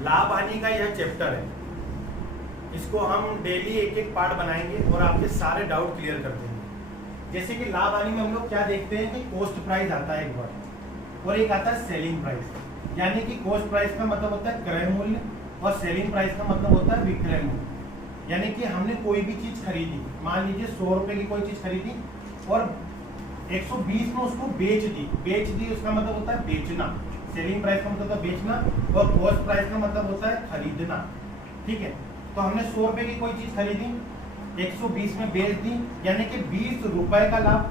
लाभ हानि का यह चैप्टर है, इसको हम डेली एक एक पार्ट बनाएंगे और आपके सारे डाउट क्लियर कर देंगे। जैसे कि लाभ हानि में हम लोग क्या देखते हैं कि कॉस्ट प्राइस आता है एक बार और एक आता है सेलिंग प्राइस। यानी कि कॉस्ट प्राइस का मतलब होता है क्रय मूल्य और सेलिंग प्राइस का मतलब होता है विक्रय मूल्य। यानी कि हमने कोई भी चीज खरीदी, मान लीजिए 100 रुपए की कोई चीज खरीदी और 120 में उसको बेच दी, उसका मतलब होता है बेचना। सेलिंग प्राइस का मतलब होता है बेचना और कॉस्ट प्राइस का मतलब होता है खरीदना। ठीक है, तो हमने 100 रुपए की कोई चीज खरीदी, 120 में बेच दी, यानी कि 20 रुपए का लाभ।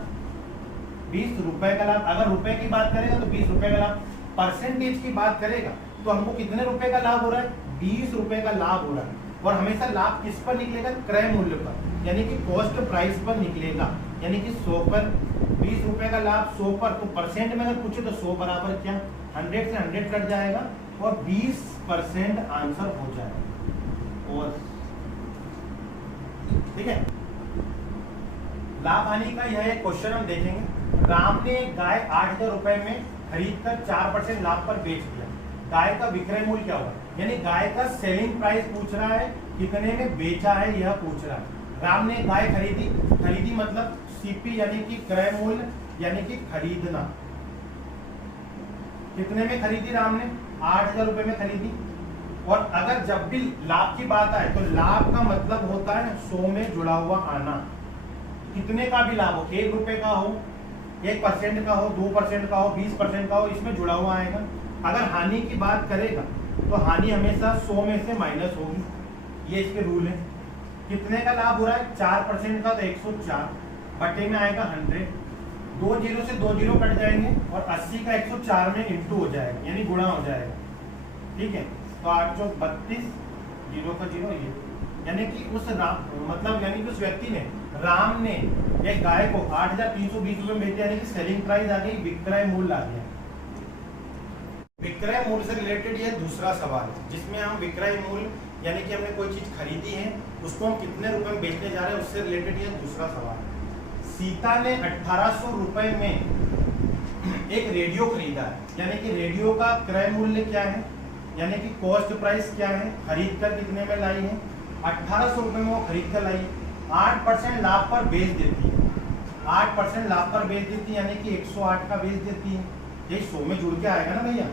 20 रुपए का लाभ, अगर रुपए की बात करेगा तो 20 रुपए का लाभ। परसेंटेज की बात करेगा तो हमको कितने रुपए का लाभ हो रहा है? 20 रुपए का लाभ हो रहा है। और हमेशा लाभ किस पर निकलेगा? क्रय मूल्य पर, यानी कि कॉस्ट प्राइस पर निकलेगा। यानी कि 100 पर 20 रुपए का लाभ 100 पर, तो परसेंट में अगर पूछे तो 100 बराबर क्या 100 से 100 कट जाएगा और 20% आंसर हो जाएगा। और ठीक है, लाभ हानि का यह एक क्वेश्चन हम देखेंगे। राम ने गाय 8000 रुपए में खरीदकर 4% लाभ पर बेच दिया। गाय का विक्रय मूल्य क्या होगा? यानी गाय का सेलिंग प्राइस पूछ रहा है, कितने में बेचा है यह पूछ रहा है। राम ने गाय खरीदी मतलब सीपी यानी कि क्रय मूल्य यानी कि खरीदना। कितने में खरीदी राम ने? 8000 रुपए में खरीदी। और अगर जब भी लाभ की बात आए तो लाभ का मतलब होता है 100 में जुड़ा हुआ आना। कितने का भी लाभ हो, 1 रुपए का हो, 1% का हो, 2% का हो, 20% का हो, इसमें जुड़ा हुआ आएगा। अगर हानि की बात करेगा तो हानि हमेशा 100 में से माइनस होगी, ये इसके रूल है। कितने का लाभ हो रहा है? 4% का, तो 104 बटे में आएगा 100। 2 जीरो से 2 जीरो कट जाएंगे और 80 का 104 में इंटू हो जाएगा, यानी गुणा हो जाएगा। ठीक है, तो 8 चौक 32, 0 का 0 ये, यानी कि उस यानी कि उस व्यक्ति ने, राम ने एक गाय को 8320 रुपए में बेचा, यानी कि सेलिंग प्राइस आ गई, विक्रय मूल्य आ गया। विक्रय मूल्य से रिलेटेड ये दूसरा सवाल है, जिसमें हम विक्रय मूल्य यानी कि हमने कोई चीज खरीदी है, उसको हम कितने रुपए में बेचने जा रहे हैं, उससे रिलेटेड ये दूसरा सवाल है। सीता ने 1800 रुपए में एक रेडियो खरीदा है, यानी कि रेडियो का क्रय मूल्य क्या है, यानी कि कॉस्ट प्राइस क्या है, खरीद कर कितने में लाई है? 1800 रुपए में वो खरीद कर लाई। 8% लाभ पर बेच देती है, 8% लाभ पर बेच देती है, यानी कि 108 का बेच देती है। ये 100 में जुड़ के आएगा ना भैया,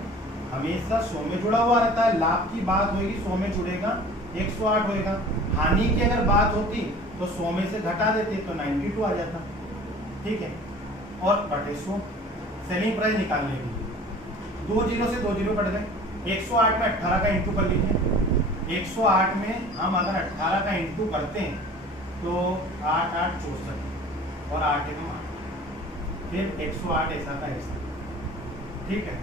हमेशा 100 में जुड़ा हुआ रहता है। लाभ की बात होगी 100 में जुड़ेगा, 108 होएगा। हानि की अगर बात होती तो 100 में से घटा देते तो 92 आ जाता। ठीक है, और बटे 100 सेलिंग प्राइस निकालने की 2 जीरो से 2 जीरो कट गए। 108 में 18 का इंटू कर लीजिए। 108 में हम अगर 18 का इंटू करते हैं तो 8 8 64 और 8 1 8, फिर 108 ऐसा का ऐसा। ठीक है,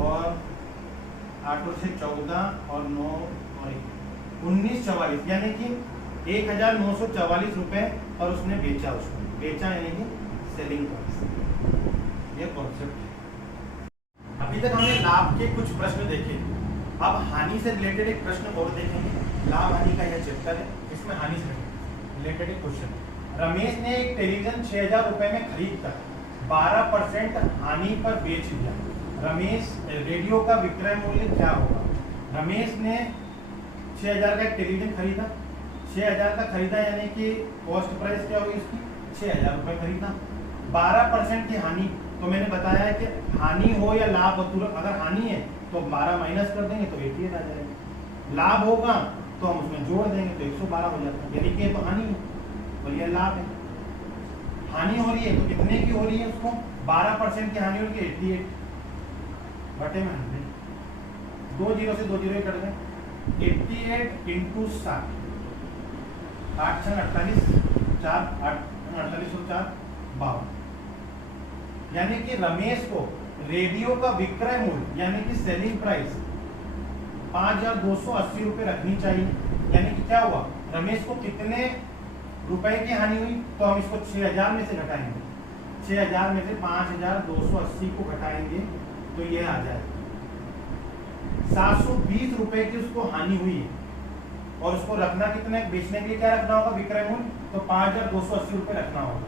और 8 से 14 और 9 और 1944, यानी कि 1944 रुपए, और उसने बेचा, यानी कि सेलिंग प्राइस। ये कॉन्सेप्ट है। अभी तक हमने लाभ के कुछ प्रश्न देखे, अब हानि से रिलेटेड एक प्रश्न और देखेंगे। लाभ हानि का यह चैप्टर है, इसमें हानि से रिलेटेड एक क्वेश्चन है। रमेश ने एक टेलीविजन 6000 रुपए में खरीद कर 12% हानि पर बेच दिया। रमेश रेडियो का विक्रय मूल्य क्या होगा? रमेश ने 6000 का एक टेलीविजन खरीदा, 6000 का खरीदा, यानी कि कॉस्ट प्राइस क्या होगी इसकी? 6000 रुपए खरीदा। 12% की हानि, तो मैंने बताया है कि हानि हो या लाभ हो, अगर हानि है तो 12 माइनस कर देंगे तो 88 आ जाएगा। लाभ होगा तो हम उसमें जोड़ देंगे तो 112 हो जाता है, यानी कि ये तो हानि है और ये लाभ है। हानि हो रही है तो कितने की हो रही है? उसको 12% की हानि हो रही है, 88 बटे में 100। 2 जीरो से 2 जीरो कट गए। 88 इंटू 60, 8 6 48, 4 8 48 और 4 52, यानी कि रमेश को रेडियो का विक्रय मूल्य यानी कि सेलिंग प्राइस 5280 रुपए रखनी चाहिए। यानी कि क्या हुआ, रमेश को कितने रुपए की हानि हुई? तो हम इसको 6000 में से घटाएंगे, 6000 में से 5280 को घटाएंगे तो ये आ जाएगा 720 रुपए की उसको हानि हुई है। और उसको रखना कितने, बेचने के लिए क्या रखना होगा? विक्रय मूल्य, तो 5280 रुपए रखना होगा।